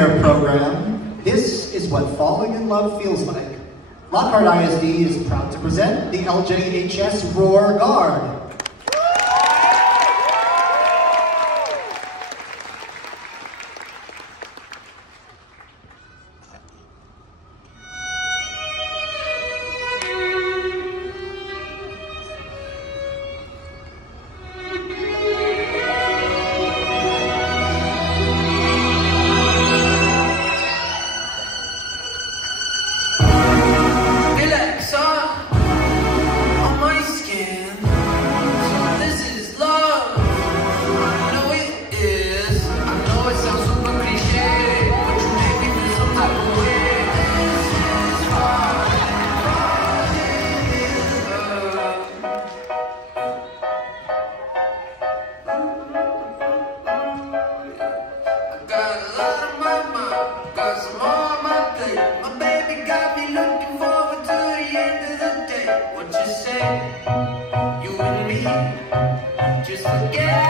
Air program, this is what falling in love feels like. Lockhart ISD is proud to present the LJHS Roar Guard. What you say, you and me, just forget.